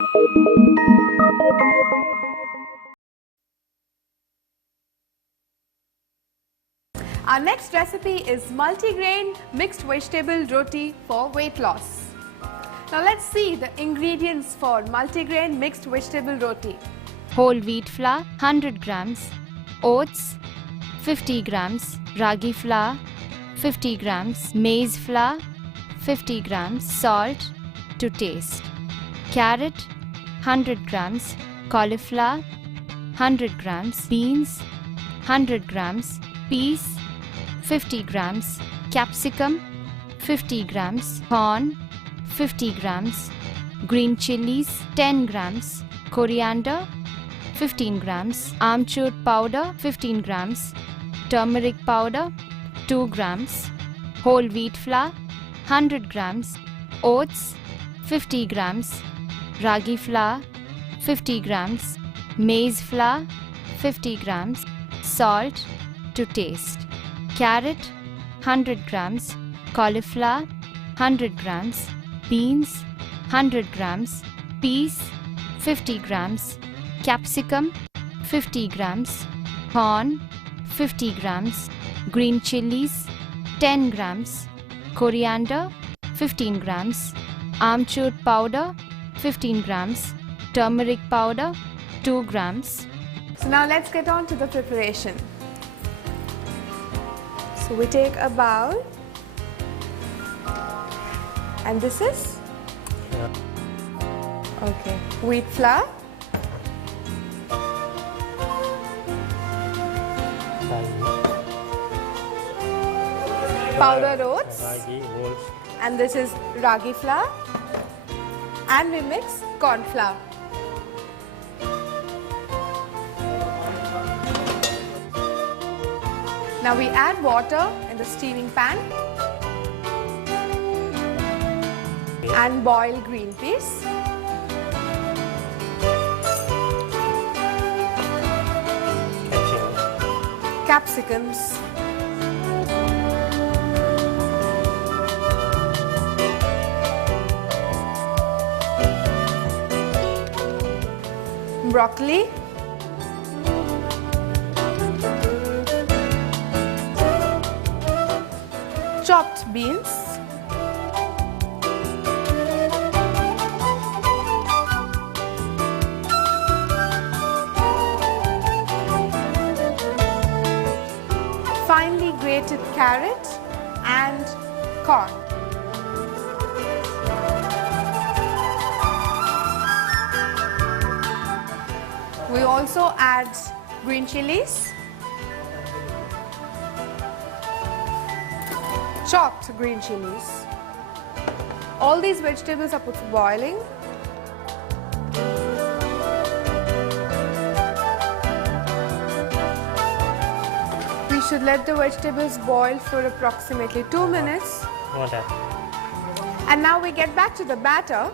Our next recipe is multigrain mixed vegetable roti for weight loss. Now let's see the ingredients for multigrain mixed vegetable roti. Whole wheat flour 100 grams, oats 50 grams, ragi flour 50 grams, maize flour 50 grams, salt to taste, carrot 100 grams, cauliflower 100 grams, beans 100 grams, peas 50 grams, capsicum 50 grams, corn 50 grams, green chilies 10 grams, coriander 15 grams, amchur powder 15 grams, turmeric powder 2 grams, whole wheat flour 100 grams, oats 50 grams, ragi flour 50 grams, maize flour 50 grams, salt to taste, carrot 100 grams, cauliflower 100 grams, beans 100 grams, peas 50 grams, capsicum 50 grams, corn 50 grams, green chilies 10 grams, coriander 15 grams, amchur powder 15 grams, turmeric powder 2 grams. So now let's get on to the preparation. So we take a bowl, and this is okay, wheat flour, powdered oats, and this is ragi flour, and we mix corn flour. Now we add water in the steaming pan and boil green peas. Capsicums. Broccoli. Chopped beans. Finely grated carrot and corn. We also add green chilies, chopped green chilies. All these vegetables are put for boiling. We should let the vegetables boil for approximately 2 minutes. And now we get back to the batter.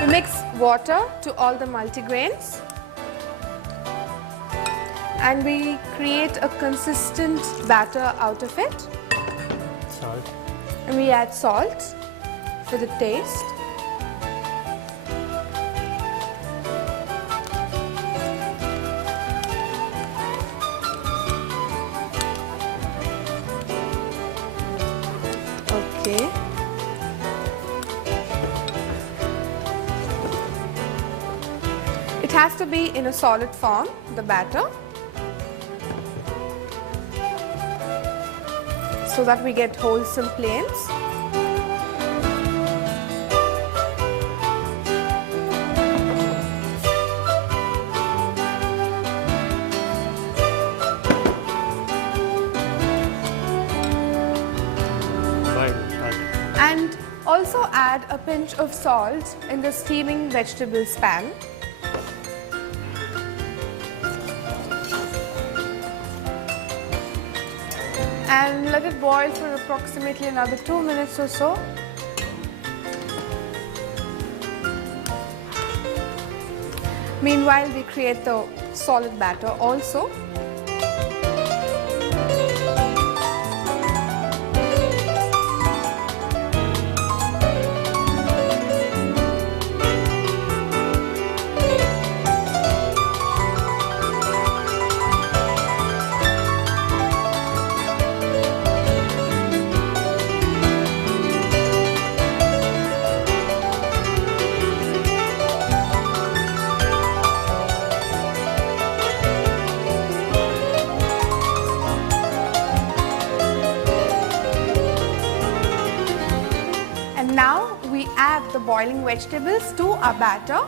We mix water to all the multigrains, and we create a consistent batter out of it. Salt. And we add salt for the taste. Okay. It has to be in a solid form, the batter, so that we get wholesome plains. And also add a pinch of salt in the steaming vegetables pan. And let it boil for approximately another 2 minutes or so. Meanwhile, we create the solid batter also. boiling vegetables to our batter.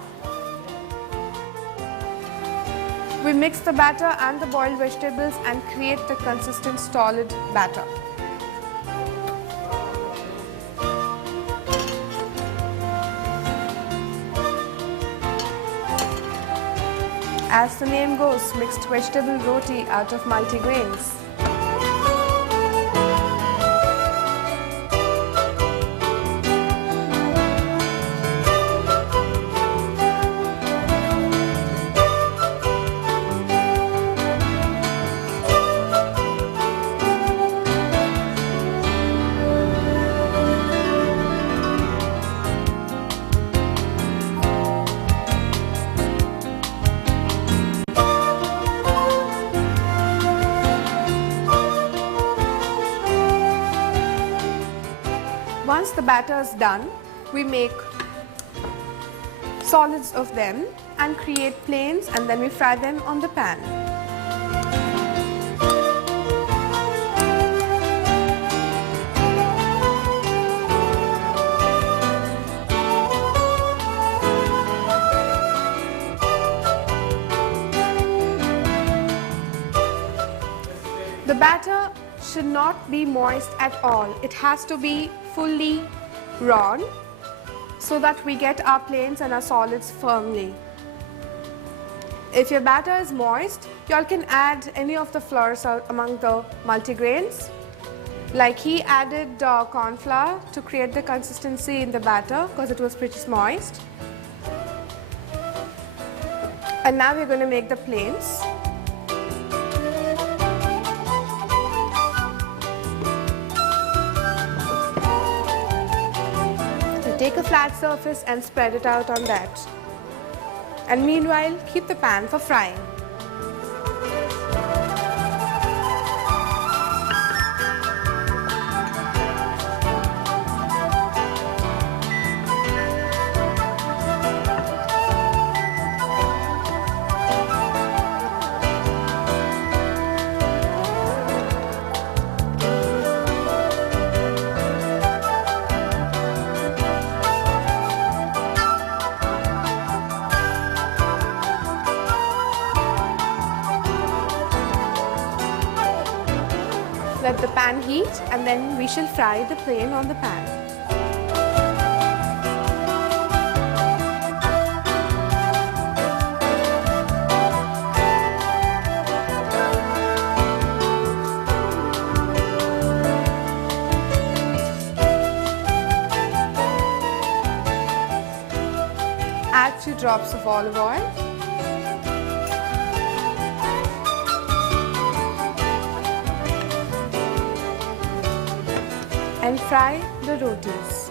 We mix the batter and the boiled vegetables and create the consistent solid batter. As the name goes, mixed vegetable roti out of multigrains. Once the batter is done, we make solids of them and create planes, and then we fry them on the pan. The batter should not be moist at all. It has to be fully raw so that we get our planes and our solids firmly. If your batter is moist, you all can add any of the flours among the multigrains. Like he added corn flour to create the consistency in the batter because it was pretty moist. And now we're going to make the planes. Take a flat surface and spread it out on that. And meanwhile, keep the pan for frying. Let the pan heat and then we shall fry the plain on the pan. Add 2 drops of olive oil. And fry the rotis.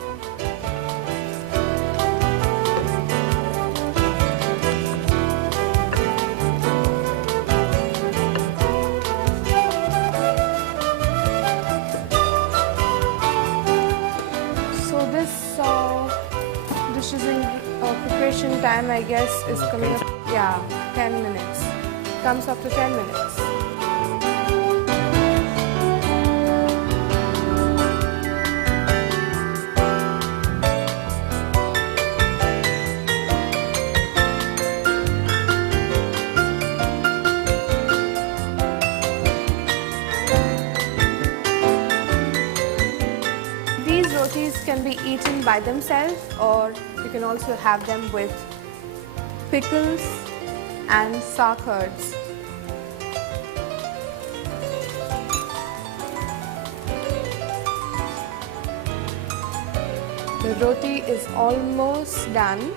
So this dish is in preparation time, I guess, is coming up. Yeah, 10 minutes. Comes up to 10 minutes. Rotis can be eaten by themselves, or you can also have them with pickles and sour curds. The roti is almost done.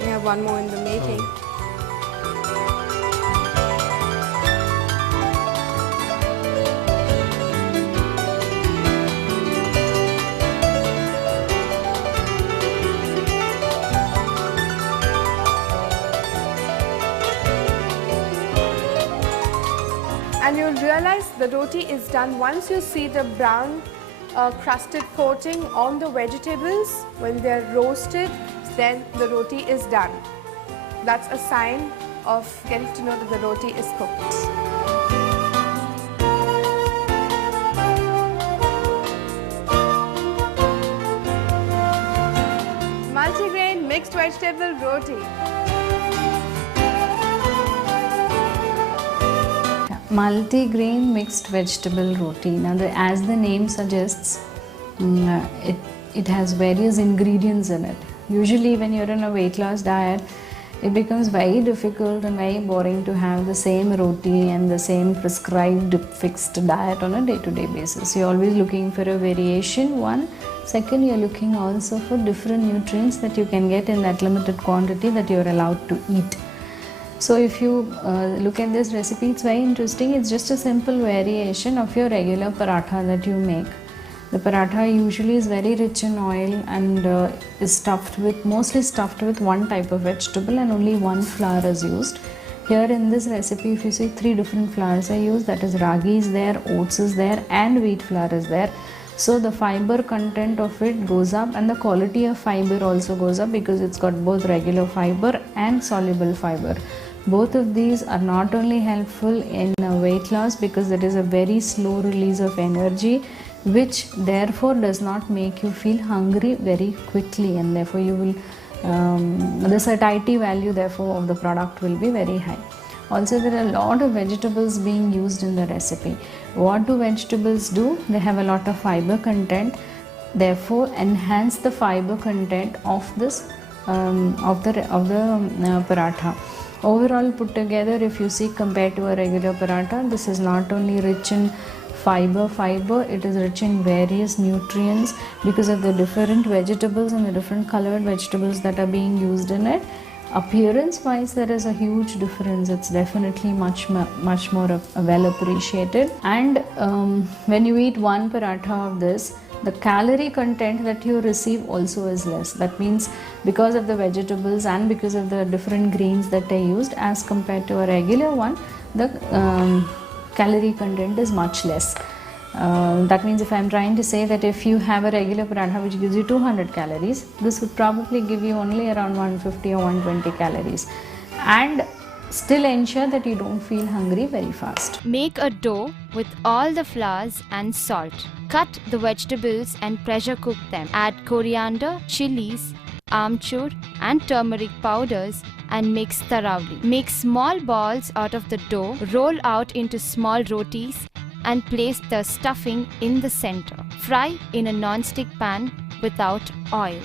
We have one more in the making. And you'll realize the roti is done once you see the brown crusted coating on the vegetables. When they're roasted, then the roti is done. That's a sign of getting to know that the roti is cooked. vegetable roti. Multi-grain mixed vegetable roti. Now, as the name suggests, it has various ingredients in it. Usually, when you're in a weight loss diet, it becomes very difficult and very boring to have the same roti and the same prescribed fixed diet on a day-to-day basis. You're always looking for a variation, one. Second, you're looking also for different nutrients that you can get in that limited quantity that you're allowed to eat. So if you look at this recipe, it's very interesting. It's just a simple variation of your regular paratha that you make. The paratha usually is very rich in oil and is mostly stuffed with one type of vegetable, and only one flour is used. Here in this recipe, if you see, 3 different flours are used. That is, ragi is there, oats is there, and wheat flour is there. So the fiber content of it goes up, and the quality of fiber also goes up because it's got both regular fiber and soluble fiber. Both of these are not only helpful in weight loss because there is a very slow release of energy, which therefore does not make you feel hungry very quickly, and therefore you will the satiety value therefore of the product will be very high. Also, there are a lot of vegetables being used in the recipe. What do vegetables do? They have a lot of fiber content, therefore enhance the fiber content of this paratha. Overall put together, if you see, compared to a regular paratha, this is not only rich in fiber, it is rich in various nutrients because of the different vegetables and the different colored vegetables that are being used in it. Appearance wise, there is a huge difference. It's definitely much more well appreciated. And when you eat one paratha of this, the calorie content that you receive also is less. That means because of the vegetables and because of the different grains that are used, as compared to a regular one, the calorie content is much less. That means if I'm trying to say that if you have a regular paratha which gives you 200 calories, this would probably give you only around 150 or 120 calories, and still ensure that you don't feel hungry very fast. Make a dough with all the flours and salt. Cut the vegetables and pressure cook them. Add coriander, chilies, amchur and turmeric powders and mix thoroughly. Make small balls out of the dough, roll out into small rotis and place the stuffing in the center. Fry in a non-stick pan without oil.